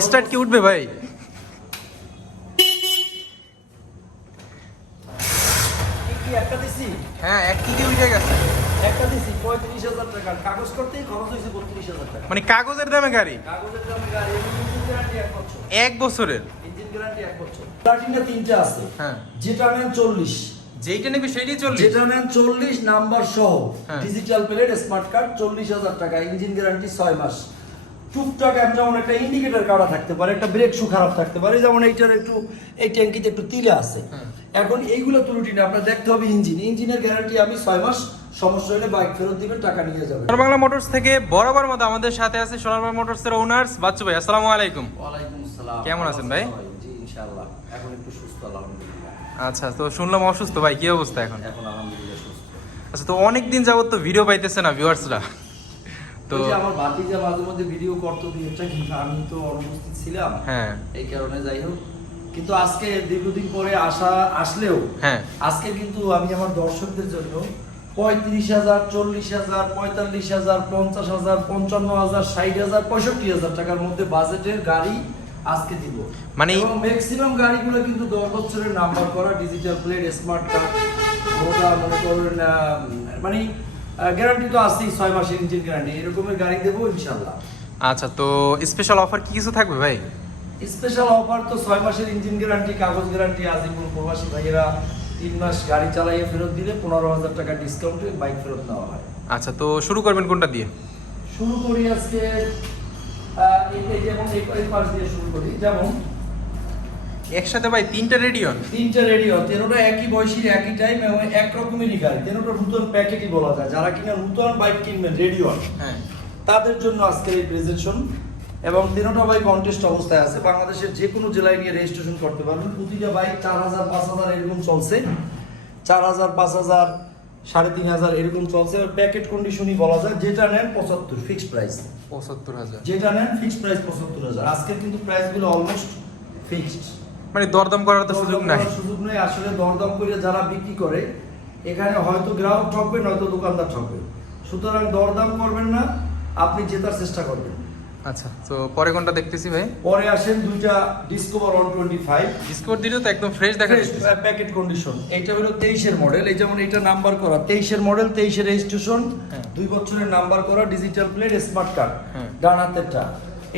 Start কি উঠবে ভাই? হ্যাঁ এক কি উঠে গেছে? একটা দিছি পঁয়ত্রিশ হাজার টাকা। কাগজ করতেই খরচ হয়েছে বত্রিশ হাজার টাকা। মানে কাগজের দামে গাড়ি? কাগজের দামে গাড়ি ইঞ্জিন গ্যারান্টি এক বছর। এক বছরের? ইঞ্জিন গ্যারান্টি এক বছর। প্লাটিনা তিনটা আছে। হ্যাঁ। যেটা নেন চল্লিশ। যেইটা নেবে সেইটাই চল্লিশ। যেটা নেন চল্লিশ নাম্বার সহ। ডিজিটাল প্লেট স্মার্ট কার্ড চল্লিশ হাজার টাকা। ইঞ্জিন গ্যারান্টি ছয় মাস। টুকটাক যেমন একটা ইন্ডিকেটর কাটা থাকতে পারে একটা ব্রেক শু খারাপ থাকতে পারে যেমন এইটার একটু এই ট্যাঙ্কিতে একটু তিলে আছে। হ্যাঁ। এখন এইগুলো ত্রুটি না আপনার দেখতে হবে ইঞ্জিন ইঞ্জিনের গ্যারান্টি আমি ছয় মাস সমস্যা হলে বাইক ফেরত দিবেন টাকা নিয়ে যাবেন। সোনার বাংলা মোটরস থেকে বরাবর মতো আমাদের সাথে আছে সোনার বাংলা মোটরস এর ওনার্স বাচ্চু ভাই আসসালামু আলাইকুম। ওয়ালাইকুম আসসালাম। কেমন আছেন ভাই? জি ইনশাআল্লাহ। এখন একটু সুস্থ আলহামদুলিল্লাহ। আচ্ছা তো শুনলাম অসুস্থ ভাই কি অবস্থা এখন? এখন আলহামদুলিল্লাহ সুস্থ। আচ্ছা তো অনেক দিন যাবত তো ভিডিও পাইতেছে না ভিউয়ার্সরা তো আমার ভাতিজা মাঝে মধ্যে ভিডিও করতো দুইটা কিন্তু আমি তো অনুপস্থিত ছিলাম। হ্যাঁ। এই কারণে যাই হোক। কিন্তু আজকে দীর্ঘদিন পরে আসা আসলেও হ্যাঁ। আজকে কিন্তু আমি আমার দর্শকদের জন্য পঁয়ত্রিশ হাজার চল্লিশ হাজার পঁয়তাল্লিশ হাজার পঞ্চাশ হাজার পঞ্চান্ন হাজার ষাট হাজার পঁয়ষট্টি হাজার টাকার মধ্যে বাজেটের গাড়ি আজকে দিব। মানে- ম্যাক্সিমাম গাড়িগুলো কিন্তু দশ বছরের নাম্বার করা ডিজিটাল প্লেট স্মার্ট কার্ড ওটা মনে করেন মানে গ্যারান্টি তো আছেই ছয় মাসের ইঞ্জিন গ্যারান্টি এরকমের গাড়ি দেবো ইনশাল্লাহ। আচ্ছা তো স্পেশাল অফার কি কিছু থাকবে ভাই? স্পেশাল অফার তো ছয় মাসের ইঞ্জিন গ্যারান্টি কাগজ গ্যারান্টি আজীবন প্রবাসী ভাইয়েরা তিন মাস গাড়ি চালাইয়ে ফেরত দিলে পনেরো হাজার টাকা ডিসকাউন্টে বাইক ফেরত নেওয়া হয়। আচ্ছা তো শুরু করবেন কোনটা দিয়ে? শুরু করি আজকে যেমন এই এই পাশ দিয়ে শুরু করি। যেমন একসাথে ভাই তিনটা রেডিয়ন তিনটে রেডিও তেরোটা একই বয়সীর একই টাইম এবং এক রকমেরই গাড়ি। তেরোটা নূতন প্যাকেটই বলা যায়। যারা কিনা নূতন বাইক কিনবেন রেডিও হ্যাঁ। তাদের জন্য আজকের এই প্রেজেন্টেশন এবং তিনোটা বাইক কন্টেস্ট অবস্থায় আছে। বাংলাদেশের যে কোনো জেলায় নিয়ে রেজিস্ট্রেশন করতে পারবেন। প্রতিটা বাইক চার হাজার পাঁচ হাজার এরকম চলছে। চার হাজার পাঁচ হাজার সাড়ে তিন হাজার এরকম চলছে। প্যাকেট কন্ডিশনই বলা যায় যেটা নেন পঁচাত্তর ফিক্সড প্রাইস পঁচাত্তর হাজার। যেটা নেন ফিক্সড প্রাইস পঁচাত্তর হাজার। আজকের কিন্তু প্রাইসগুলো অলমোস্ট ফিক্সড মানে দরদাম করার তো সুযোগ নাই। সুযোগ নেই। আসলে দরদাম করে যারা বিক্রি করে এখানে হয়তো গ্রাহক ঠকবে নয়তো দোকানদার ঠকবে। সুতরাং দরদাম করবেন না আপনি জেতার চেষ্টা করবেন। আচ্ছা তো পরে কোনটা দেখতেছি ভাই? পরে আসেন দুইটা ডিসকভার ওয়ান টোয়েন্টি ফাইভ ডিসকোড দিলেও তো একদম ফ্রেশ দেখা যাচ্ছে। প্যাকেট কন্ডিশন এইটা হলো তেইশের মডেল এই যেমন এটা নাম্বার করা তেইশের মডেল তেইশের রেজিস্ট্রেশন। দুই বছরের নাম্বার করা ডিজিটাল প্লেট স্মার্ট কার্ড। ডান হাতেরটা।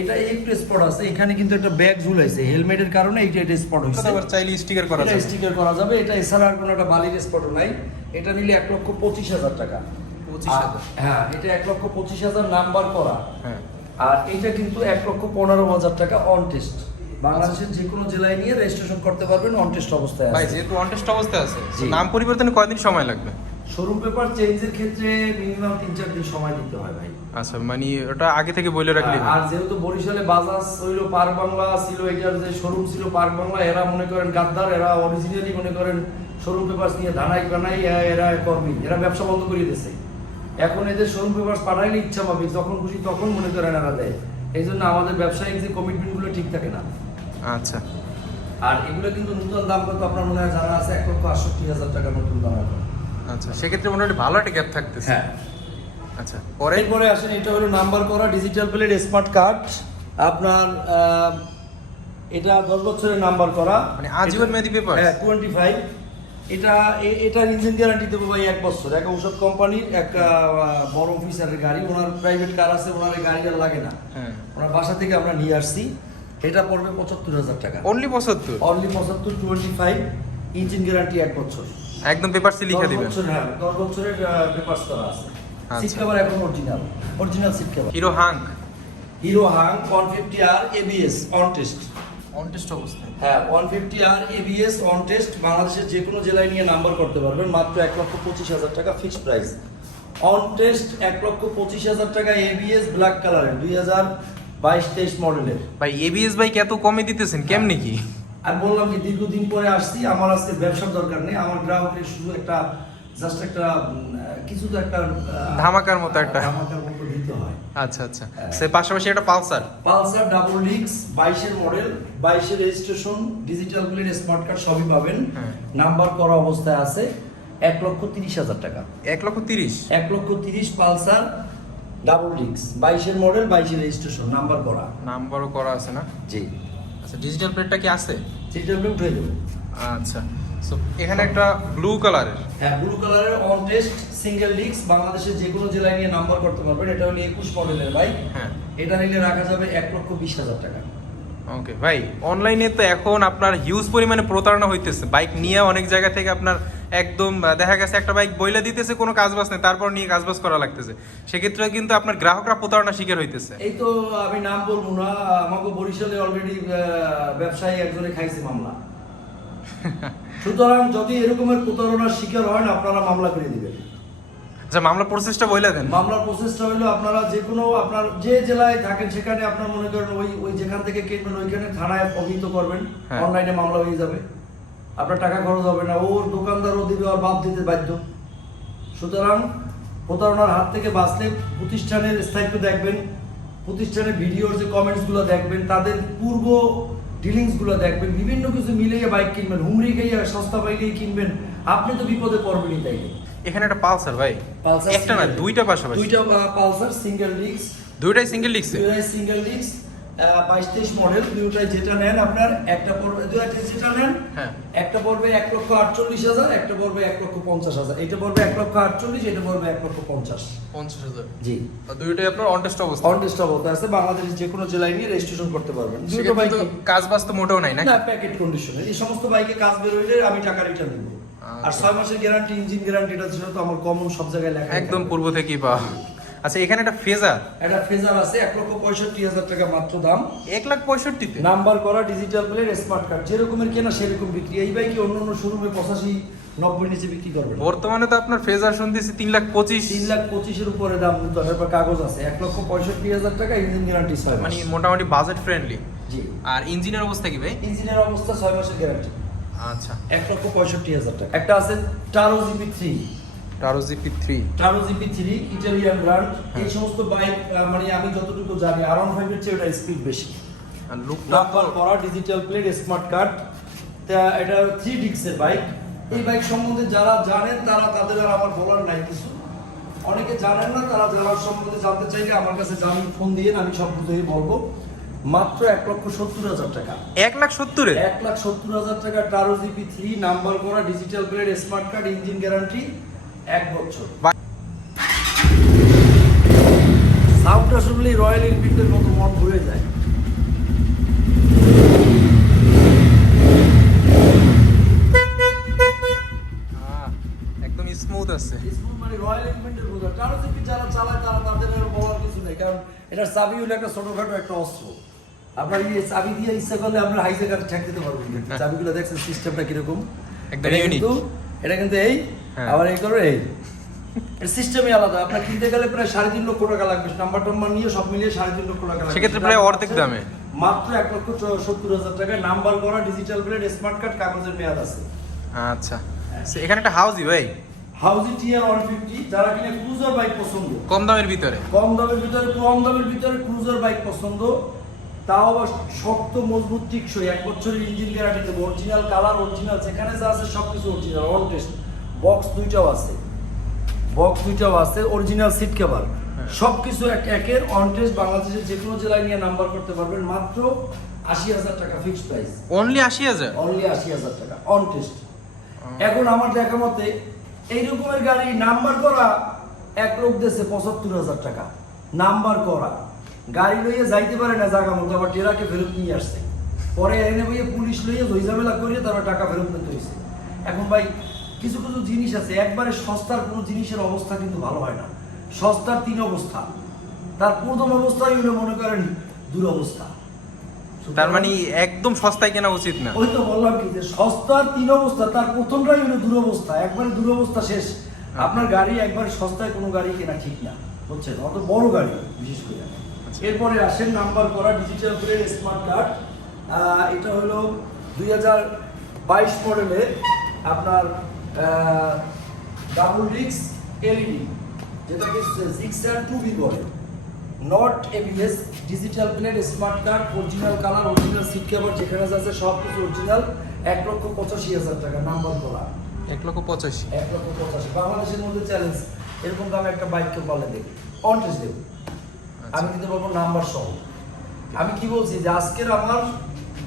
এটা একটু স্পট আছে এখানে কিন্তু একটা ব্যাগ ঝুলাইছে হেলমেটের কারণে এইটা এটা স্পট হয়েছে। আবার চাইলে স্টিকার করা যাবে। স্টিকার করা যাবে এটা এছাড়া আর কোনো একটা বালির স্পটও নাই। এটা নিলে এক লক্ষ পঁচিশ হাজার টাকা। হ্যাঁ এটা এক লক্ষ পঁচিশ হাজার নাম্বার করা। হ্যাঁ। আর এটা কিন্তু এক লক্ষ পনেরো হাজার টাকা অন টেস্ট বাংলাদেশের যে কোনো জেলায় নিয়ে রেজিস্ট্রেশন করতে পারবেন অন টেস্ট অবস্থায় ভাই যেহেতু অনটেস্ট অবস্থায় আছে নাম পরিবর্তনে কয়দিন সময় লাগবে? শোরুম পেপার চেঞ্জের ক্ষেত্রে মিনিমাম তিন চার দিন সময় দিতে হয় ভাই। আচ্ছা মানে ওটা আগে থেকে বলে রাখলে আর যেহেতু বরিশালে বাজাজ পার্ক বাংলা ছিল এটার যে শোরুম ছিল পার্ক বাংলা এরা মনে করেন গাদ্দার এরা অরিজিনালি মনে করেন শোরুম পেপার নিয়ে ধানাই বানাই এরা কর্মী এরা ব্যবসা বন্ধ করে দিয়েছে। এখন এদের শোরুম পেপার পাঠাইলে ইচ্ছা পাবে যখন খুশি তখন মনে করেন এরা দেয়। এই জন্য আমাদের ব্যবসায়িক যে কমিটমেন্টগুলো ঠিক থাকে না। আচ্ছা। আর এগুলো কিন্তু নতুন দাম কত আপনার মনে হয়? জানা আছে এক লক্ষ আটষট্টি হাজার টাকা নতুন দাম এখন আচ্ছা সেক্ষেত্রে মোটামুটি ভালো একটা গ্যাপ থাকতেছে। হ্যাঁ। আচ্ছা পরে? এরপরে আসেন এটা হলো নাম্বার করা ডিজিটাল প্লেট স্মার্ট কার্ড আপনার এটা দশ বছরের নাম্বার করা। মানে আজীবন মেয়াদি পেপার হ্যাঁ টোয়েন্টি ফাইভ এটা এ- এটার ইঞ্জিন গ্যারান্টি দেবো ভাই এক বছর। এক ঔষধ কোম্পানির এক বড় অফিসারের গাড়ি। ওনার প্রাইভেট কার আছে ওনার গাড়িটা লাগে না। হ্যাঁ। ওনার বাসা থেকে আমরা নিয়ে আসছি। এটা পড়বে পঁচাত্তর হাজার টাকা। অনলি পঁচাত্তর? অনলি পঁচাত্তর টোয়েন্টি ফাইভ ইঞ্জিন গ্যারান্টি এক বছর। একদম পেপার সি লিখে দিবেন। বছর, হ্যাঁ দশ বছরের পেপার্স করা আছে। আচ্ছা। সিট কভার এখন original original seat cover Hero Hunk. Hero Hunk one fifty R ABS on test on test অবস্থায়। হ্যাঁ one fifty R ABS on test বাংলাদেশের যে কোনো জেলায় নিয়ে নাম্বার করতে পারবেন মাত্র এক লক্ষ পঁচিশ হাজার টাকা ফিক্সড প্রাইস অন টেস্ট এক লক্ষ পঁচিশ হাজার টাকা এবিএস ব্ল্যাক কালারের দুই হাজার বাইশ তেইশ মডেলের ভাই এবিএস ভাই এত কমে দিতেছেন কেমনি কি? আমি বললাম কি দীর্ঘদিন পরে আসছি আমার আজকে ব্যবসার দরকার নেই। আমার গ্রাহকের শুধু একটা জাস্ট একটা কিছু তো একটা ধামাকার মতো একটা। ধামাকার মতো দিতে হয়। আচ্ছা আচ্ছা। সে পাশাপাশি একটা পালসার। পালসার ডাবল ডিক্স বাইশের মডেল বাইশের registration digital plate smart card সবই পাবেন। হ্যাঁ। নাম্বার করা অবস্থায় আছে এক লক্ষ তিরিশ হাজার টাকা। এক লক্ষ তিরিশ? এক লক্ষ তিরিশ পালসার ডাবল ডিক্স বাইশের মডেল বাইশের রেজিস্ট্রেশন নাম্বার করা। নাম্বারও করা আছে না? জি। আচ্ছা ডিজিটাল প্লেটটা কি আছে? ডিজিটাল প্লেট হয়ে যাবে। আচ্ছা সো এখানে একটা ব্লু কালারের হ্যাঁ ব্লু কালারের অন টেস্ট সিঙ্গেল ডিক্স বাংলাদেশের যে কোনো জেলায় নিয়ে নাম্বার করতে পারবেন। এটা হলো একুশ মডেলের বাইক হ্যাঁ। এটা নিলে রাখা যাবে এক লক্ষ বিশ হাজার টাকা। ওকে ভাই অনলাইনে তো এখন আপনার হিউজ পরিমাণে প্রতারণা হইতেছে। বাইক নিয়ে অনেক জায়গা থেকে আপনার একদম দেখা গেছে একটা বাইক বইলে দিতেছে কোনো কাজ বাজ নেই তারপর নিয়ে কাজ বাজ করা লাগতেছে। সেক্ষেত্রে কিন্তু আপনার গ্রাহকরা প্রতারণা শিকার হইতেছে। এই তো আমি নাম বলব না আমাকে বরিশালে অলরেডি ব্যবসায়ী একজনে খাইছে মামলা। সুতরাং যদি এরকমের প্রতারণার শিকার হয় না আপনারা মামলা করে দিবেন। আচ্ছা মামলা প্রসেসটা বইলে দেন। মামলার প্রসেসটা হলো আপনারা যে কোনো আপনার যে জেলায় থাকেন সেখানে আপনার মনে করেন ওই ওই যেখান থেকে কিনবেন ওইখানে থানায় অভিহিত করবেন। হ্যাঁ। অনলাইনে মামলা হয়ে যাবে। আপনার টাকা খরচ হবে না ওর দোকানদারও দিবে আর বাদ দিতে বাধ্য। সুতরাং প্রতারণার হাত থেকে বাঁচলে প্রতিষ্ঠানের স্থায়িত্ব দেখবেন প্রতিষ্ঠানের ভিডিওর যে কমেন্টসগুলো দেখবেন তাদের পূর্ব ডিলিংসগুলো দেখবেন বিভিন্ন কিছু মিলিয়ে বাইক কিনবেন হুমরি গিয়ে সস্তা বাইকেই কিনবেন আপনি তো বিপদে পড়বেনই তাইলে। এখানে একটা পালসার ভাই পালসার একটা না দুইটা পাশাপাশি। দুইটা পালসার সিঙ্গেল ডিস্ক দুইটাই সিঙ্গেল লিখছে দুইটাই সিঙ্গেল ডিস্ক বাইশ তেইশ মডেল যেটা নেন আপনার একটা দুইটা যেটা নেন হ্যাঁ। একটা এক লক্ষ আটচল্লিশ হাজার একটা এক লক্ষ পঞ্চাশ হাজার। এটা এক লক্ষ আটচল্লিশ এটা এক লক্ষ পঞ্চাশ। পঞ্চাশ হাজার। জি। দুইটাই আপনার অনটেস্ট অবস্থা। অবস্থা আছে বাংলাদেশের যে কোনো জেলায় নিয়ে রেজিস্ট্রেশন করতে পারবেন। দুটো বাইক কাজ বাজ তো মোটেও নাই নাকি? না প্যাকেট কন্ডিশনে এই সমস্ত বাইকে কাজ বেরোইলে আমি টাকা রিটার্ন দেবো। আর আচ্ছা। ছয় মাসের গ্যারান্টি ইঞ্জিন গ্যারান্টি এটা তো আমার কমন সব জায়গায় লেখা একদম পূর্ব থেকেই পাওয়া। আচ্ছা এখানে একটা ফেজার। একটা ফেজার আছে এক লক্ষ পঁয়ষট্টি হাজার টাকা মাত্র দাম। এক লাখ পঁয়ষট্টিতে? নাম্বার করা ডিজিটাল প্লেট স্মার্ট কার্ড যেরকমের কেনা সেরকম বিক্রি। এই বাইকে অন্য অন্য শোরুমে পঁচাশি নব্বই নিচে বিক্রি করবেন বর্তমানে তো আপনার ফেজার শুনতেছি তিন লাখ পঁচিশ। তিন লাখ পঁচিশের উপরে দাম নতুন এরপর কাগজ আছে। এক লক্ষ পঁয়ষট্টি হাজার টাকা ইঞ্জিন গ্যারান্টি ছয় মানে মোটামুটি বাজেট ফ্রেন্ডলি জি। আর ইঞ্জিনের অবস্থা কি ভাই? ইঞ্জিনের অবস্থা ছয় মাসের গ্যারান্টি আচ্ছা। এক লক্ষ পঁয়ষট্টি হাজার টাকা। একটা আছে Taro GP three Taro GP three Taro GP three Italian brand এই সমস্ত বাইক মানে আমি যতটুকু জানি আর ওয়ান ফাইভের চেয়ে ওটা স্পিড বেশি। আর লুকটা করা ডিজিটাল প্লেট স্মার্ট কার্ড তা এটা থ্রি ডিক্সের বাইক এই বাইক সম্বন্ধে যারা জানেন তারা তাদের আর আমার বলার নাই কিছু। অনেকে জানেন না তারা জানার সম্বন্ধে জানতে চাইলে আমার কাছে জানি ফোন দিয়ে আমি সব বুঝেই বলব। মাত্র এক লক্ষ সত্তর হাজার টাকা। এক লাখ সত্তরে? এক লাখ সত্তর হাজার টাকা টারো জিপি থ্রি নাম্বার করা digital plate smart card engine guarantee এক বছর। সাউন্ডটা শুনলেই রয়্যাল এনফিল্ডের মতো মন ঘুরে যায়। একদম স্মুথ আছে। স্মুথ মানে রয়্যাল এনফিল্ডের মতো। টারো জিপি যারা চালায় তারা তাদের আর বলার কিছু নেই। কারণ এটার চাবি হলো একটা ছোটখাটো একটা অস্ত্র। আপনার এই চাবি দিয়ে ইচ্ছা করলে আমরা হাই জায়গায় ঠেক দিতে পারব কিন্তু। চাবিগুলো দেখছেন সিস্টেমটা কীরকম? একদম এটা এটা কিন্তু এই হ্যাঁ। আবার এই করে এই। সিস্টেমই আলাদা। আপনার কিনতে গেলে প্রায় সাড়ে তিন লক্ষ টাকা লাগবে। নাম্বার টাম্বার নিয়ে সব মিলিয়ে সাড়ে তিন লক্ষ টাকা লাগবে। সেক্ষেত্রে প্রায় অর্ধেক দামে। মাত্র এক লক্ষ সত্তর হাজার টাকায়। নাম্বার করা ডিজিটাল প্লেট স্মার্ট কার্ড কাগজের মেয়াদ আছে। আচ্ছা। এখানে একটা হাউজি ভাই? হাউজি টিয়ার ওয়ান ফিফটি যারা কিনে ক্রুজার বাইক পছন্দ। কম দামের ভিতরে? কম দামের ভিতরে কম দামের ভিতরে ক্রুজার বাইক পছন্দ। তাও আবার শক্ত মজবুত টিকসই। এক বছরের ইঞ্জিন গ্যারান্টি দেবো। অরিজিনাল কালার অরিজিনাল যেখানে যা আছে সব কিছু অরিজিনাল অন টেস্ট বক্স দুইটাও আছে। বক্স দুইটাও আছে অরিজিনাল সিট কভার সব কিছু এক একের অন টেস্ট বাংলাদেশের যে কোনো জেলায় নিয়ে নাম্বার করতে পারবেন মাত্র আশি হাজার টাকা ফিক্সড প্রাইস অনলি আশি হাজার? অনলি আশি হাজার টাকা অন টেস্ট এখন আমার দেখা মতে এই রকমের গাড়ি নাম্বার করা এক লোক দেশে পঁচাত্তর হাজার টাকা। নাম্বার করা। গাড়ি লইয়ে যাইতে পারে না জায়গা মতো আবার টেরাকে ফেরত নিয়ে আসছে। পরে এনে বইয়ে পুলিশ লইয়ে ঝামেলা করিয়ে তারা টাকা ফেরত নিতে হয়েছে এখন ভাই কিছু কিছু জিনিস আছে একবারে সস্তার কোনো জিনিসের অবস্থা কিন্তু ভালো হয় না। সস্তার তিন অবস্থা। তার প্রথম অবস্থায় হইলে মনে করেন দুরবস্থা। তার মানে একদম সস্তায় কেনা উচিত না। ওই তো বললাম কি যে সস্তার তিন অবস্থা তার প্রথমটাই হলো দুরবস্থা একবারে দুরবস্থা শেষ। আপনার গাড়ি একবারে সস্তায় কোনো গাড়ি কেনা ঠিক না বুঝছেন? অত বড় গাড়ি বিশেষ করে। এরপরে আসেন নাম্বার করা ডিজিটাল প্লেট স্মার্ট কার্ড এটা হলো দুই হাজার বাইশ মডেলের আপনার ডাবল ডিক্স এলইডি যেটাকে জিক্সার টু বি বলে। Not ABS digital plate smart card original colour original seat cover যেখানে আছে সব কিছু অরিজিনাল এক লক্ষ পঁচাশি হাজার টাকা নাম্বার করা এক লক্ষ পঁচাশি। এক লক্ষ পঁচাশি বাংলাদেশের মধ্যে চ্যালেঞ্জ এরকম দামে একটা বাইক কেউ পালে দেখি অন টেস্ট দেবো আমি কিন্তু বলব নাম্বার সহ। আমি কি বলছি যে আজকের আমার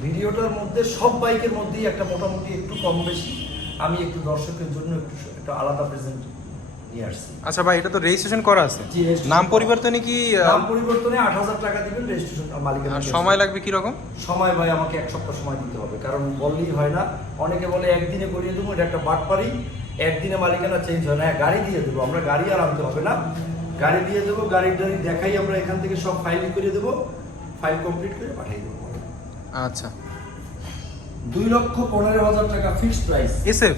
ভিডিওটার মধ্যে সব বাইকের মধ্যেই একটা মোটামুটি একটু কম বেশি। আমি একটু দর্শকের জন্য একটু একটা আলাদা প্রেজেন্ট নিয়ে আসছি। আচ্ছা ভাই এটা তো রেজিস্ট্রেশন করা আছে। নাম পরিবর্তনে কি দাম পরিবর্তনে আট হাজার টাকা দিবেন রেজিস্ট্রেশন মালিকের আর সময় লাগবে কি রকম সময় ভাই আমাকে এক সপ্তাহ সময় দিতে হবে কারণ বললেই হয় না। অনেকে বলে একদিনে করিয়ে দেবো এটা একটা বাটপারি। একদিনে মালিকানা চেঞ্জ হয় না। হ্যাঁ গাড়ি দিয়ে দেবো আমরা গাড়ি আর আনতে হবে না। গাড়ি দিয়ে দেবো গাড়ির গাড়ি দেখাই আমরা এখান থেকে সব ফাইল করে দেবো। ফাইল কমপ্লিট করে পাঠিয়ে দেবো। আচ্ছা। দুই লক্ষ পনেরো হাজার টাকা ফিক্সড প্রাইস এসএফ?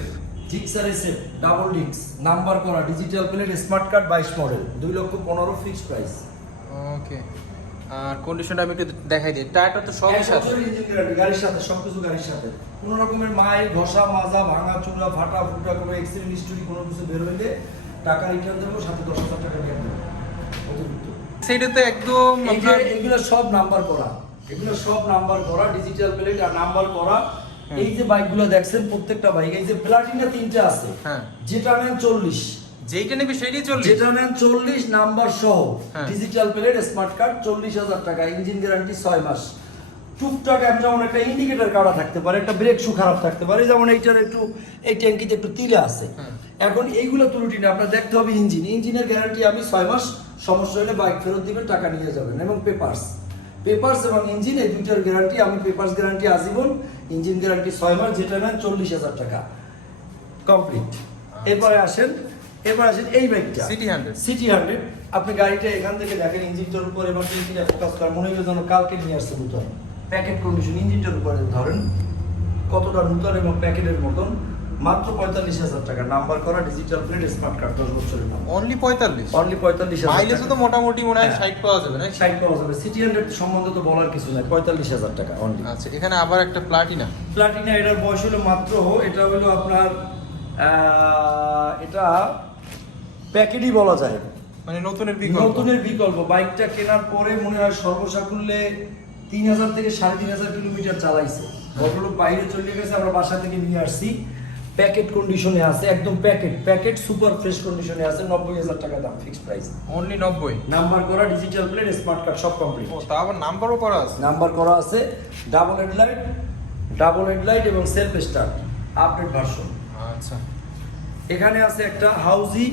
জিক্সার এসে ডাবল ডিক্স নাম্বার করা ডিজিটাল প্লেট স্মার্ট কার্ড বাইশ মডেল দুই লক্ষ পনেরো ফিক্সড প্রাইস ওকে আর কন্ডিশনটা আমি একটু দেখাই দিই। টায়ারটা তো এক সাথে। গাড়ির সাথে সবকিছু গাড়ির সাথে। কোনো রকমের মাইল ঘষা মাজা ভাঙা চূড়া ফাটা ফুটা কোনো এক্সিডেন্ট হিস্টোরি কোনো কিছু বের হইলে টাকা রিটার্ন দেবো সাথে দশ হাজার টাকা রিটার্ন দেবো। অতিরিক্ত। সেইটাতে একদম এগুলো সব নাম্বার করা। এগুলো সব নাম্বার করা ডিজিটাল প্লেট আর নাম্বার করা। এই যে বাইকগুলো দেখছেন প্রত্যেকটা বাইক এই যে প্লাটিনা তিনটে আছে। হ্যাঁ। যেটা নেন চল্লিশ। যেইটা নেবে সেইটাই চলবে যেটা নেন চল্লিশ নাম্বার সহ। হ্যাঁ। ডিজিটাল প্লেট স্মার্ট কার্ড চল্লিশ হাজার টাকা। ইঞ্জিন গ্যারান্টি ছয় মাস। টুকটাক যেমন একটা ইন্ডিকেটর কাটা থাকতে পারে একটা ব্রেক শু খারাপ থাকতে পারে যেমন এইটার একটু এই ট্যাঙ্কিতে একটু তিলে আছে। হ্যাঁ। এখন এইগুলো ত্রুটি না আপনার দেখতে হবে ইঞ্জিন ইঞ্জিনের গ্যারান্টি আমি ছয় মাস সমস্যা হলে বাইক ফেরত দিবেন টাকা নিয়ে যাবেন এবং পেপারস পেপারস এবং ইঞ্জিন এই দুইটার গ্যারান্টি আমি পেপারস গ্যারান্টি আজীবন ইঞ্জিন গ্যারান্টি ছয় মাস যেটা নেন চল্লিশ হাজার টাকা। কমপ্লিট এরপরে আসেন এরপর আসেন এই বাইকটা সিটি হান্ড্রেড সিটি হান্ড্রেড আপনি গাড়িটা এখান থেকে দেখেন ইঞ্জিনটার উপর এবং ইঞ্জিনটা ফোকাস করেন মনে হয় যেন কালকে নিয়ে আসছে নতুন। প্যাকেট কন্ডিশন ইঞ্জিনটার উপরে ধরেন কতটা নতুন এবং প্যাকেটের মতন। মাত্র পঁয়তাল্লিশ হাজার টাকা। নাম্বার করা ডিজিটাল প্লেট স্মার্ট কার্ড দশ বছরের নাম। অনলি পঁয়তাল্লিশ? অনলি পঁয়তাল্লিশ মাইলেজও তো মোটামুটি মনে হয় হ্যাঁ। ষাট পাওয়া যাবে নাকি? ষাট পাওয়া যাবে। সিটি হান্ড্রেড সম্বন্ধে তো বলার কিছু নাই। পঁয়তাল্লিশ হাজার টাকা অনলি আচ্ছা এখানে আবার একটা প্লাটিনা প্লাটিনা এটার বয়স হলো মাত্র এটা হলো আপনার এটা প্যাকেটই বলা যায়। মানে নতুনের বিকল্প। নতুনের বিকল্প। বাইকটা কেনার পরে মনে হয় সর্বসাকুল্যে তিন হাজার থেকে সাড়ে তিন হাজার কিলোমিটার চালাইছে। ভদ্রলোক বাইরে চলে গেছে আমরা বাসা থেকে নিয়ে আসছি। প্যাকেট কন্ডিশনে আছে একদম প্যাকেট প্যাকেট সুপার ফ্রেশ কন্ডিশনে আছে নব্বই হাজার টাকা দাম ফিক্সড প্রাইস অনলি নব্বই? নাম্বার করা ডিজিটাল প্লেট স্মার্ট কার্ড সব কমপ্লিট ও তা আবার নাম্বারও করা আছে? নাম্বার করা আছে ডাবল হেডলাইট ডাবল হেডলাইট এবং সেলফ স্টার্ট আপডেট ভার্সন আচ্ছা। এখানে আছে একটা হাউজি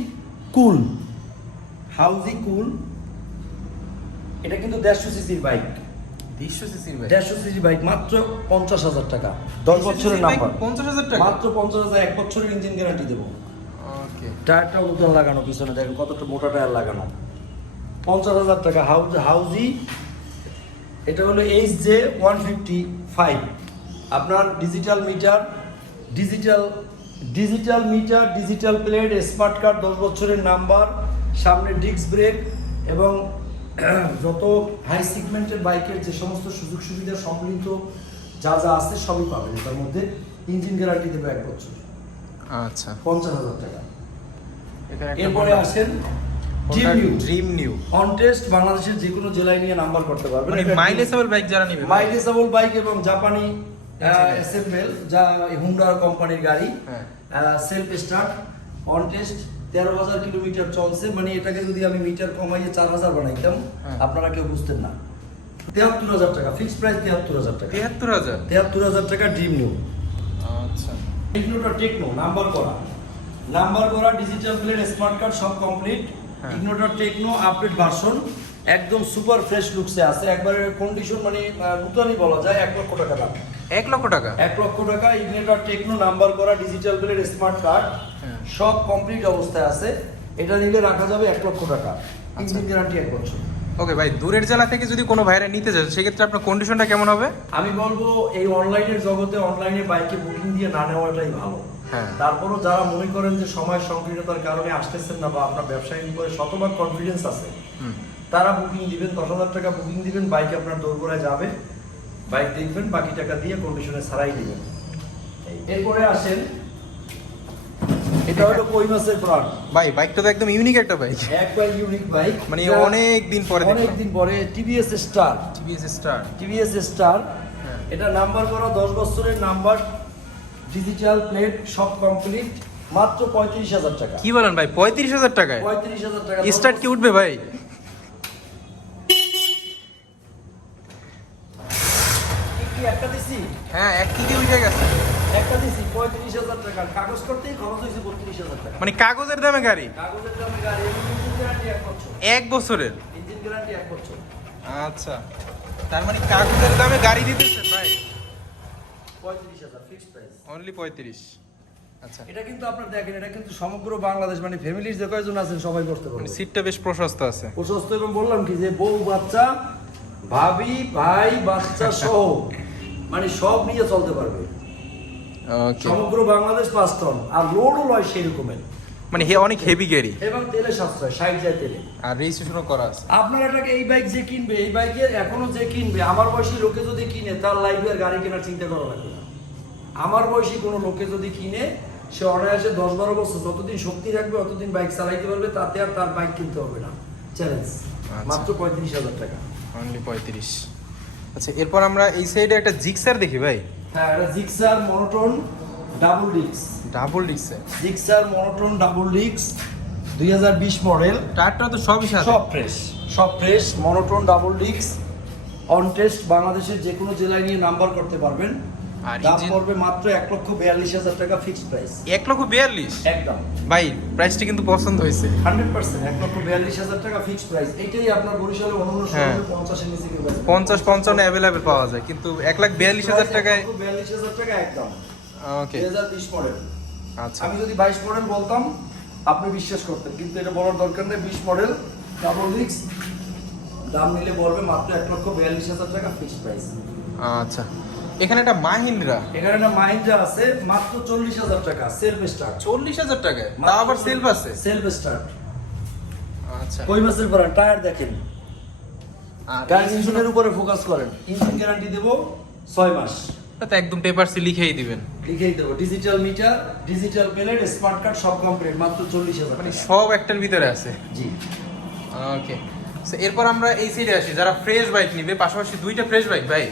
কুল হাউজি কুল এটা কিন্তু দেড়শো সিসির বাইক দেড়শো সিসির বাইক মাত্র পঞ্চাশ হাজার টাকা। দশ বছরের নাম্বার। পঞ্চাশ হাজার টাকা? মাত্র পঞ্চাশ হাজার এক বছরের ইঞ্জিন গ্যারান্টি দেবো। নতুন লাগানো পিছনে দেখেন কতটা মোটা টায়ার লাগানো। পঞ্চাশ হাজার টাকা হাউজ হাউজি এটা হলো H J one fifty five আপনার digital meter digital digital meter digital plate smart card দশ বছরের নাম্বার সামনে ডিস্ক ব্রেক এবং যত হাই সিগমেন্টের বাইকের যে সমস্ত সুযোগ সুবিধা সম্মিলিত যা যা আছে সবই পাবেন। তার মধ্যে ইঞ্জিন গ্যারান্টি দেবে এক বছর। আচ্ছা। পঞ্চাশ হাজার টাকা। এরপরে আসেন dream new dream new on বাংলাদেশের যে কোনো জেলায় নিয়ে নাম্বার করতে পারবেন। মানে মাইলেজেবল বাইক যারা নিবে। মাইলেজেবল বাইক এবং জাপানি এসএমএল যা হুন্ডা কোম্পানির গাড়ি সেলফ স্টার্ট অন টেস্ট তেরো হাজার কিলোমিটার চলছে মানে এটাকে যদি আমি মিটার কমাইয়ে চার হাজার বানাইতাম হ্যাঁ। আপনারা কেউ বুঝতেন না। তেহাত্তর হাজার টাকা প্রাইস তেহাত্তর হাজার টাকা। তিয়াত্তর হাজার? তেহাত্তর হাজার টাকা ড্রিম নিউ আচ্ছা। টেকনোটা টেকনো নাম্বার করা। নাম্বার করা ডিজিটাল প্লেট স্মার্ট কার্ড সব কমপ্লিট। ইগনোটা টেকনো আপডেট ভার্সন একদম সুপার ফ্রেশ লুকসে আছে। একবারে কন্ডিশন মানে নতুনই বলা যায় এক লক্ষ টাকা দাম। এক লক্ষ টাকা? এক লক্ষ টাকা ইগনেটার টেকনো নাম্বার করা ডিজিটাল প্লেট স্মার্ট কার্ড। সব কমপ্লিট অবস্থায় আছে। এটা নিলে রাখা যাবে এক লক্ষ টাকা। ইঞ্জিন গ্যারান্টি এক বছর। ওকে ভাই দূরের জেলা থেকে যদি কোনো ভাইরা নিতে চায় সেক্ষেত্রে আপনার কন্ডিশনটা কেমন হবে? আমি বলব এই অনলাইনের জগতে অনলাইনে বাইকে বুকিং দিয়ে না নেওয়াটাই ভালো। হ্যাঁ। তারপরও যারা মনে করেন যে সময় সংকীর্ণতার কারণে আসতেছেন না বা আপনার ব্যবসায়িক উপরে শতভাগ কনফিডেন্স আছে তারা বুকিং দিবেন দশ হাজার টাকা বুকিং দিবেন বাইক আপনার দোরগোড়ায় যাবে। বাইক দেখবেন বাকি টাকা দিয়ে কন্ডিশনে ছাড়াই দিবেন। এরপরে আসেন। এটা হলো কই মাসের প্রাণ। ভাই বাইকটা তো একদম ইউনিক একটা বাইক। একবার ইউনিক বাইক। মানে অনেক দিন পরে অনেক দিন পরে TVS Star TVS Star TVS Star. এটা নাম্বার করা দশ বছরের নাম্বার ডিজিটাল প্লেট সব কমপ্লিট মাত্র পঁয়ত্রিশ হাজার টাকা। কি বলেন ভাই পঁয়ত্রিশ হাজার টাকায়? পঁয়ত্রিশ হাজার টাকা। স্টার্ট কি উঠবে ভাই একটা দিছি হ্যাঁ এক থেকে উঠে গেছে। একটা দিছি পঁয়ত্রিশ হাজার টাকা। কাগজ করতেই খরচ হয়েছে বত্রিশ হাজার টাকা। মানে কাগজের দামে গাড়ি? কাগজের দামে গাড়ি ইঞ্জিন গ্যারান্টি এক বছর। এক বছরের? ইঞ্জিন গ্যারান্টি এক বছর। আচ্ছা। তার মানে কাগজের দামে গাড়ি দিতেছেন ভাই? পঁয়ত্রিশ হাজার ফিক্সড প্রাইস অনলি পঁয়ত্রিশ। আচ্ছা। এটা কিন্তু আপনার দেখেন এটা কিন্তু সমগ্র বাংলাদেশ মানে ফ্যামিলির যে কয়জন আছেন সবাই করতে মানে পারবে সিটটা বেশ প্রশস্ত আছে। প্রশস্ত এবং বললাম কি যে বউ বাচ্চা ভাবি ভাই বাচ্চা সহ। মানে সব নিয়ে চলতে পারবে। সমগ্র বাংলাদেশ পাঁচ টন আর লোডও লয় সেই রকমের মানে হে অনেক হেভি গাড়ি এবং তেলে সাশ্রয় ষাট যায় তেলে। আর রেজিস্ট্রেশনও করা আছে। আপনার এটাকে এই বাইক যে কিনবে এই বাইকে এখনও যে কিনবে আমার বয়সী লোকে যদি কিনে তার লাইফে আর গাড়ি কেনার চিন্তা করা লাগবে না। আমার বয়সী কোনো লোকে যদি কিনে সে অনায়াসে দশ বারো বছর যতদিন শক্তি রাখবে অতদিন বাইক চালাইতে পারবে তাতে আর তার বাইক কিনতে হবে না। চ্যালেঞ্জ। মাত্র পঁয়ত্রিশ হাজার টাকা। অনলি পঁয়ত্রিশ। আচ্ছা এরপর আমরা এই সাইডে একটা জিক্সার দেখি ভাই। হ্যাঁ এটা জিক্সার মনোটোন ডাবল ডিক্স ডাবল ডিক্স জিক্সার মনোটোন ডাবল ডিক্স দুই হাজার বিশ মডেল টায়ারটা তো সবই সাথে সব ফ্রেশ সব ফ্রেশ মনোটোন ডাবল ডিক্স অন টেস্ট বাংলাদেশের যে কোনো জেলায় নিয়ে নাম্বার করতে পারবেন। আর দাম পড়বে মাত্র এক লক্ষ বিয়াল্লিশ হাজার টাকা ফিক্সড প্রাইস এক লক্ষ বিয়াল্লিশ? একদম। ভাই প্রাইসটা কিন্তু পছন্দ হয়েছে। হান্ড্রেড পার্সেন্ট এক লক্ষ বিয়াল্লিশ হাজার টাকা ফিক্সড প্রাইস এইটাই আপনার বরিশালে অন্যান্য হ্যাঁ। শহরে পঞ্চাশের নিচে কেউ পঞ্চাশ পঞ্চান্ন অ্যাভেলেবেল পাওয়া যায় কিন্তু এক লাখ বিয়াল্লিশ হাজার টাকায় বিয়াল্লিশ হাজার টাকা একদম। ওকে দুই হাজার বিশ মডেল আচ্ছা। আমি যদি বাইশ মডেল বলতাম আপনি বিশ্বাস করতেন কিন্তু এটা বলার দরকার নেই বিশ মডেল ডাবল দাম নিলে পড়বে মাত্র এক লক্ষ বিয়াল্লিশ হাজার টাকা ফিক্সড প্রাইস আচ্ছা। এখানে একটা মাহিন্দ্রা। এখানে একটা মাইন্ডা আছে মাত্র চল্লিশ হাজার টাকা সেলফ স্টার্ট চল্লিশ হাজার টাকায় তা আবার সেলফ আছে? সেলফ স্টার্ট আচ্ছা। কই মাসের করেন টায়ার দেখেন। আর টায়ার ইঞ্জিনের উপরে ফোকাস করেন। ইঞ্জিন গ্যারান্টি দেবো ছয় মাস। এটা তো একদম পেপারসে লিখেই দিবেন। লিখেই দেবো। Digital meter digital plate smart card সব কমপ্লিট মাত্র চল্লিশ হাজার মানে সব একটার ভিতরে আছে? জি। ওকে এরপর আমরা এই সাইডে আসি। যারা ফ্রেশ বাইক নিবে পাশাপাশি দুইটা ফ্রেশ বাইক ভাই।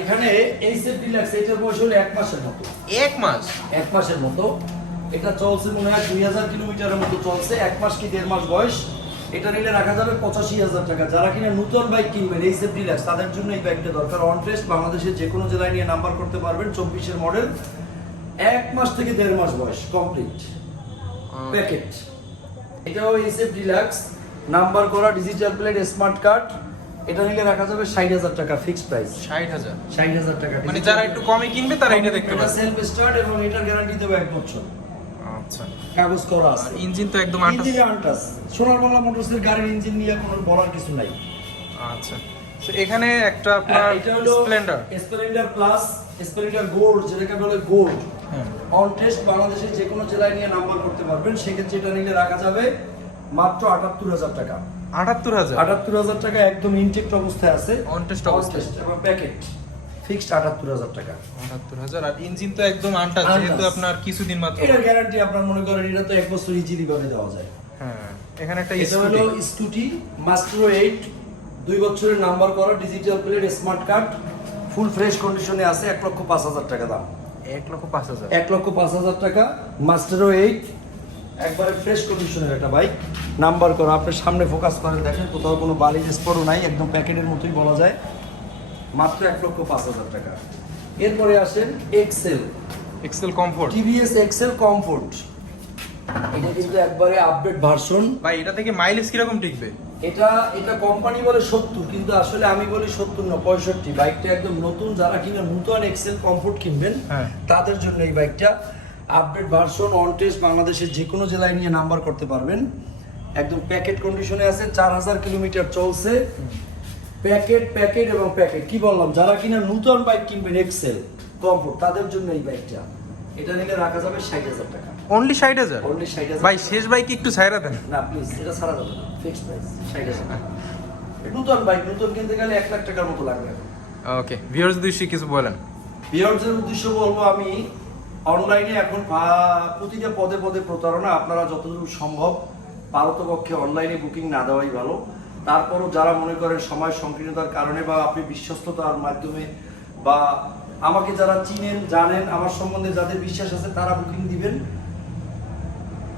এখানে এই সেফ ডিলাক্স এটার বয়স হলো এক মাসের মতো। এক মাস? এক মাসের মতো। এটা চলছে মনে হয় দুই হাজার কিলোমিটারের মতো চলছে। এক মাস কি দেড় মাস বয়স? এটা নিলে রাখা যাবে পঁচাশি হাজার টাকা। যারা কিনা নতুন বাইক কিনবেন এই সেফ ডিলাক্স তাদের জন্য এই বাইকটা দরকার। অন টেস্ট বাংলাদেশের যে কোনো জেলায় নিয়ে নাম্বার করতে পারবেন চব্বিশের মডেল এক মাস থেকে দেড় মাস বয়স কমপ্লিট প্যাকেট এটাও এসএফ ডিলাক্স নাম্বার করা ডিজিটাল প্লেট স্মার্ট কার্ড এটা নিলে রাখা যাবে ষাট হাজার টাকা ফিক্সড প্রাইস ষাট হাজার। ষাট হাজার টাকা মানে যারা একটু কমে কিনবে তারা এটা দেখতে পাবে সেলফ স্টার্ট এবং এটার গ্যারান্টি দেবো এক বছর। আচ্ছা। কাগজ করা আছে। ইঞ্জিন তো একদম আঠাশ। ইঞ্জিনে আনটাস সোনার বাংলা মোটরসের গাড়ির ইঞ্জিন নিয়ে কোনো বলার কিছু নাই। আচ্ছা। তো এখানে একটা আপনার হ্যাঁ, এটা হলো Splendor Splendor plus Splendor gold যেটাকে বলে গোল্ড অন টেস্ট বাংলাদেশের যে কোনো জেলায় নিয়ে নাম্বার করতে পারবেন। সেক্ষেত্রে এটা নিলে রাখা যাবে মাত্র আটাত্তর হাজার টাকা। আটাত্তর হাজার? আটাত্তর হাজার টাকা একদম ইনটেক্ট অবস্থায় আছে। Test অবস্থায়। প্যাকেট ফিক্সড আটাত্তর হাজার টাকা। আটাত্তর হাজার আর ইঞ্জিন তো একদম আনটাচ যেহেতু আপনার কিছুদিন মাত্র। এটার গ্যারান্টি আপনার মনে করেন এটা তো এক বছর ইজিলি ভাবে দেওয়া যায়। হ্যাঁ এখানে একটা এটা হলো স্কুটি মাস্টারো এইট দুই বছরের নাম্বার করা digital plate smart card full fresh কন্ডিশনে আছে এক লক্ষ পাঁচ হাজার টাকা দাম। এক লক্ষ পাঁচ হাজার। এক লক্ষ পাঁচ হাজার টাকা মাস্টারো এইট একবারে ফ্রেশ কন্ডিশনের একটা বাইক নাম্বার করা আপনার সামনে ফোকাস করেন দেখেন কোথাও কোনো বালির স্পটও নাই একদম প্যাকেটের মতোই বলা যায়। মাত্র এক লক্ষ পাঁচ হাজার টাকা। এরপরে আসেন XL XL comfort TVS XL comfort এটা কিন্তু একবারে আপডেট ভার্সন ভাই এটা থেকে মাইলেজ কীরকম টিকবে? এটা এটা কোম্পানি বলে সত্তর কিন্তু আসলে আমি বলি সত্তর না পঁয়ষট্টি। বাইকটা একদম নতুন যারা কিনা নতুন এক্সেল কমফোর্ট কিনবেন হ্যাঁ। তাদের জন্য এই বাইকটা আপডেট ভার্সন অন টেস্ট বাংলাদেশের যে কোনো জেলায় নিয়ে নাম্বার করতে পারবেন। একদম প্যাকেট কন্ডিশনে আছে চার হাজার কিলোমিটার চলছে। প্যাকেট প্যাকেট এবং প্যাকেট কি বললাম যারা কিনা নতুন বাইক কিনবেন এক্সেল কমফোর্ট তাদের জন্য এই বাইকটা এটা নিলে রাখা যাবে ষাট হাজার টাকা। অনলি ষাট হাজার? অনলি ষাট হাজার ভাই শেষ বাইক একটু ছাইরা দেন। না প্লিজ এটা ছাড়া যাবে না। ফিক্সড প্রাইস ষাট হাজার টাকা। নতুন বাইক নতুন কিনতে গেলে এক লাখ টাকার মতো লাগবে। ওকে ভিউয়ার্স দৃষ্টি কিছু বলেন। বিয়ার্সের উদ্দেশ্য বলব আমি অনলাইনে এখন প্রতিটা পদে পদে প্রতারণা আপনারা যতদূর সম্ভব পারতপক্ষে অনলাইনে বুকিং না দেওয়াই ভালো। তারপরও যারা মনে করেন সময় সংকীর্ণতার কারণে বা আপনি বিশ্বস্ততার মাধ্যমে বা আমাকে যারা চিনেন, জানেন, আমার সম্বন্ধে যাদের বিশ্বাস আছে তারা বুকিং দিবেন।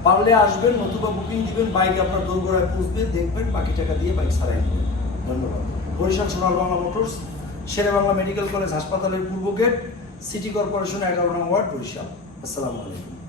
পারলে আসবেন, নতুবা বুকিং দিবেন, বাইক আপনার দোরগোড়ায় পৌঁছবে দেখবেন, বাকি টাকা দিয়ে বাইক ছাড়াই নেবেন। ধন্যবাদ। বরিশাল সোনার Bangla motors, Sher-e-Bangla medical college হাসপাতালের পূর্ব গেট। সিটি কর্পোরেশন এগারো নং ওয়ার্ড বরিশাল। আসসালামু আলাইকুম।